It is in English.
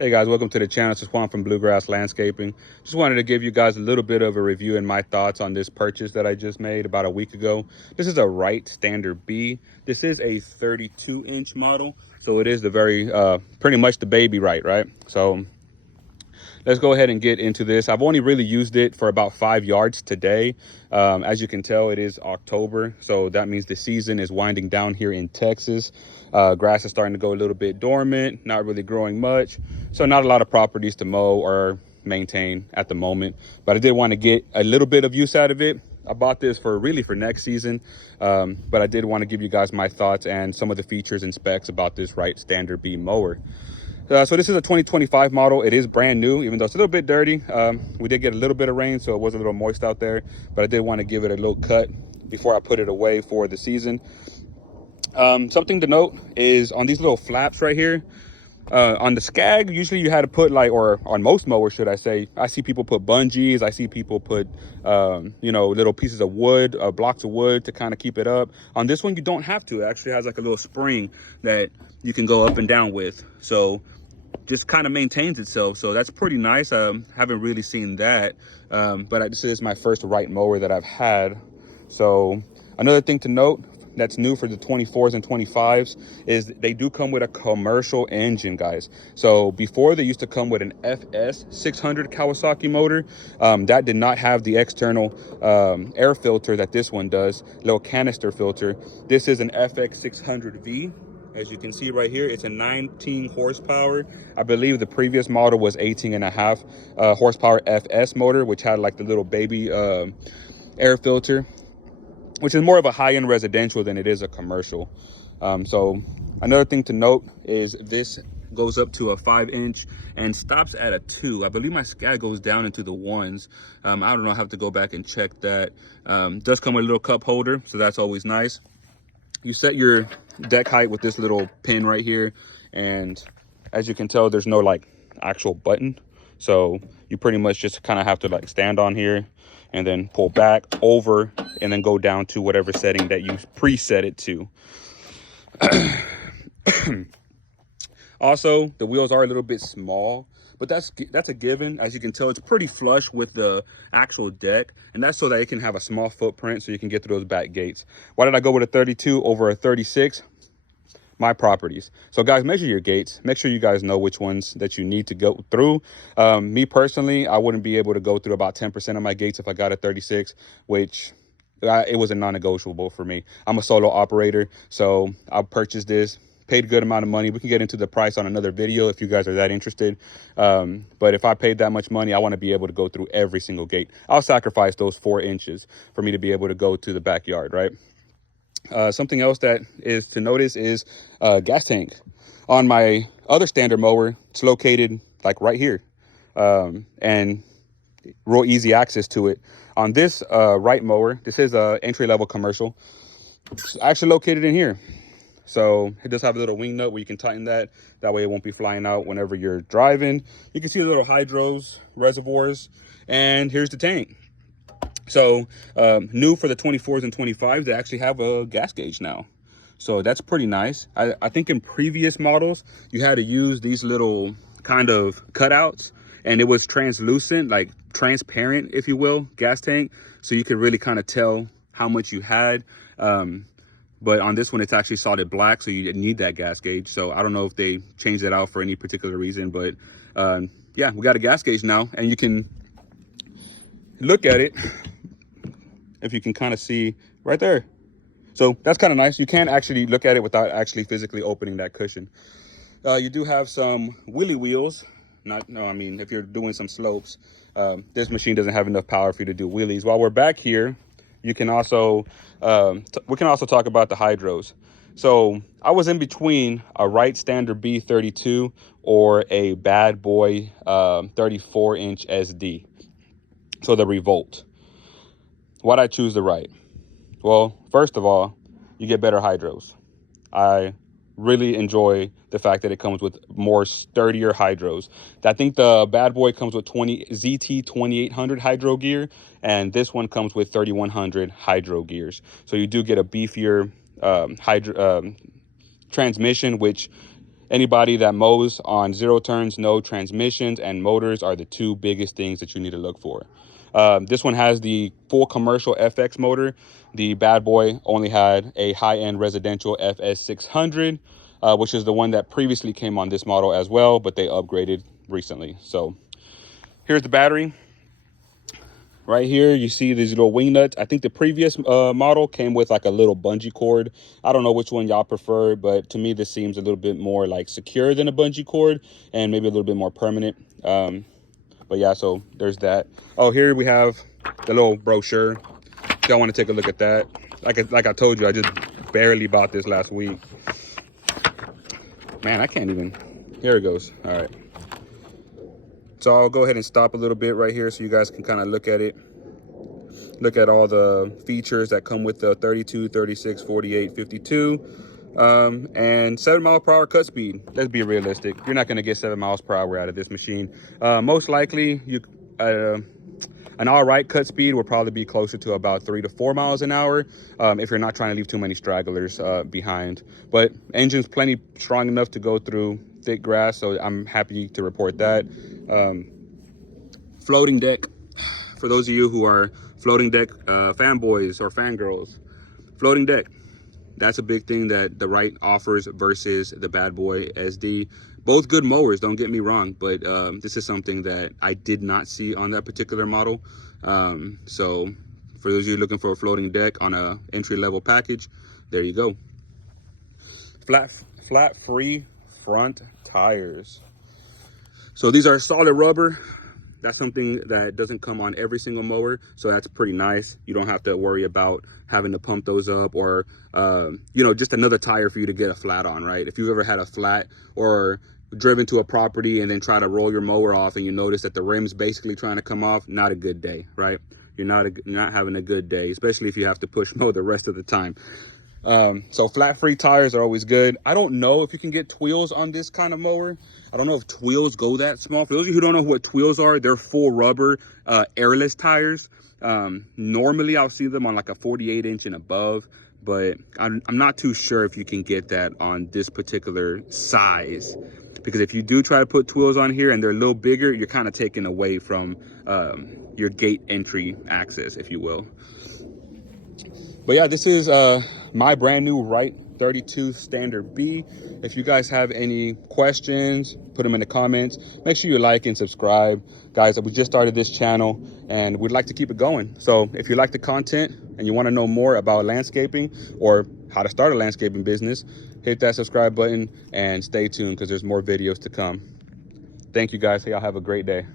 Hey guys, welcome to the channel. This is Juan from Bluegrass Landscaping. Just wanted to give you guys a little bit of a review and my thoughts on this purchase that I just made about a week ago. This is a Wright Standard B. This is a 32-inch model, so it is the very pretty much the baby Wright, right? So let's go ahead and get into this. I've only really used it for about 5 yards today. As you can tell, it is October, so that means the season is winding down here in Texas. Grass is starting to go a little bit dormant, not really growing much, so not a lot of properties to mow or maintain at the moment, but I did want to get a little bit of use out of it. I bought this for next season, but I did want to give you guys my thoughts and some of the features and specs about this Wright Standard B mower. So this is a 2025 model. It is brand new, even though it's a little bit dirty. We did get a little bit of rain, so it was a little moist out there, but I did want to give it a little cut before I put it away for the season. Something to note is on these little flaps right here, on the Skag, usually you had to put or on most mowers, should I say, I see people put bungees. I see people put, little pieces of wood, blocks of wood to kind of keep it up. On this one, you don't have to. It actually has like a little spring that you can go up and down with. So just kind of maintains itself, so that's pretty nice. Haven't really seen that, but this is my first Wright mower that I've had. So another thing to note that's new for the 24s and 25s is they do come with a commercial engine, guys. So before, they used to come with an FS 600 Kawasaki motor that did not have the external air filter that this one does, little canister filter. This is an FX 600V. As you can see right here, it's a 19 horsepower. I believe the previous model was 18.5 horsepower FS motor, which had like the little baby air filter, which is more of a high-end residential than it is a commercial. So another thing to note is this goes up to a 5-inch and stops at a 2. I believe my Skag goes down into the 1s. I don't know, I have to go back and check that. Does come with a little cup holder, so that's always nice. You set your deck height with this little pin right here, and as you can tell, there's no like actual button, so you pretty much just kind of have to like stand on here and then pull back over and then go down to whatever setting that you preset it to. Also, the wheels are a little bit small, but that's a given. As you can tell, it's pretty flush with the actual deck, and that's so that it can have a small footprint so you can get through those back gates. Why did I go with a 32 over a 36? My properties. So guys, measure your gates. Make sure you guys know which ones that you need to go through. Me personally, I wouldn't be able to go through about 10% of my gates if I got a 36, which it was a non-negotiable for me. I'm a solo operator, so I purchased this, paid a good amount of money. We can get into the price on another video if you guys are that interested. But if I paid that much money, I want to be able to go through every single gate. I'll sacrifice those 4 inches for me to be able to go to the backyard, right? Something else that is to notice is gas tank. On my other standard mower, it's located like right here, and real easy access to it. On this Wright mower, this is a entry-level commercial. It's actually located in here. So it does have a little wing nut where you can tighten that. That way it won't be flying out whenever you're driving. You can see the little hydros, reservoirs, and here's the tank. So new for the 24s and 25s, they actually have a gas gauge now. So that's pretty nice. I think in previous models, you had to use these little kind of cutouts, and it was translucent, like transparent, if you will, gas tank. So you could really kind of tell how much you had. But on this one, it's actually solid black, so you need that gas gauge. So I don't know if they changed that out for any particular reason, but yeah, we got a gas gauge now, and you can look at it. If you can kind of see right there. So that's kind of nice. You can actually look at it without actually physically opening that cushion. You do have some wheelie wheels. I mean, if you're doing some slopes, this machine doesn't have enough power for you to do wheelies. While we're back here, you can also, we can also talk about the hydros. So I was in between a Wright Standard B32 or a bad boy 34-inch SD. So the Revolt. Why'd I choose the Wright? Well, first of all, you get better hydros. I really enjoy the fact that it comes with more sturdier hydros. I think the bad boy comes with ZT 2800 hydro gear, and this one comes with 3100 hydro gears. So you do get a beefier transmission, which Anybody that mows on 0 turns, no transmissions, and motors are the 2 biggest things that you need to look for. This one has the full commercial FX motor. The bad boy only had a high-end residential FS600, which is the one that previously came on this model as well, but they upgraded recently. So here's the battery. Right here, you see these little wing nuts. I think the previous model came with like a little bungee cord. I don't know which one y'all prefer, but to me, this seems a little bit more like secure than a bungee cord and maybe a little bit more permanent. But yeah, so there's that. Oh, here we have the little brochure. If y'all want to take a look at that. Like I told you, I just barely bought this last week. Man, I can't even. Here it goes. All right. So I'll go ahead and stop a little bit right here so you guys can kind of look at it. Look at all the features that come with the 32, 36, 48, 52, and 7 mile per hour cut speed. Let's be realistic. You're not going to get 7 miles per hour out of this machine. Most likely, an all right cut speed will probably be closer to about 3 to 4 miles an hour if you're not trying to leave too many stragglers behind. But engine's plenty strong enough to go through thick grass, so I'm happy to report that. Floating deck. For those of you who are floating deck fanboys or fangirls, floating deck. That's a big thing that the Wright offers versus the bad boy SD. Both good mowers, don't get me wrong, but this is something that I did not see on that particular model. So for those of you looking for a floating deck on a entry-level package, there you go. Flat free front tires. So these are solid rubber. That's something that doesn't come on every single mower, so that's pretty nice. You don't have to worry about having to pump those up or, you know, just another tire for you to get a flat on, right? If you've ever had a flat or driven to a property and then try to roll your mower off and you notice that the rim's basically trying to come off, not a good day, right? You're not having a good day, especially if you have to push mow the rest of the time. So flat free tires are always good. I don't know if you can get twills on this kind of mower. I don't know if twills go that small. For those of you who don't know what twills are, they're full rubber, airless tires. Normally I'll see them on like a 48-inch and above, but I'm not too sure if you can get that on this particular size. Because if you do try to put twills on here and they're a little bigger, you're kind of taking away from your gate entry access, if you will. But yeah, this is my brand new Wright 32 Standard B. If you guys have any questions, put them in the comments. Make sure you like and subscribe. Guys, we just started this channel and we'd like to keep it going. So if you like the content and you want to know more about landscaping or how to start a landscaping business, hit that subscribe button and stay tuned because there's more videos to come. Thank you guys. Y'all have a great day.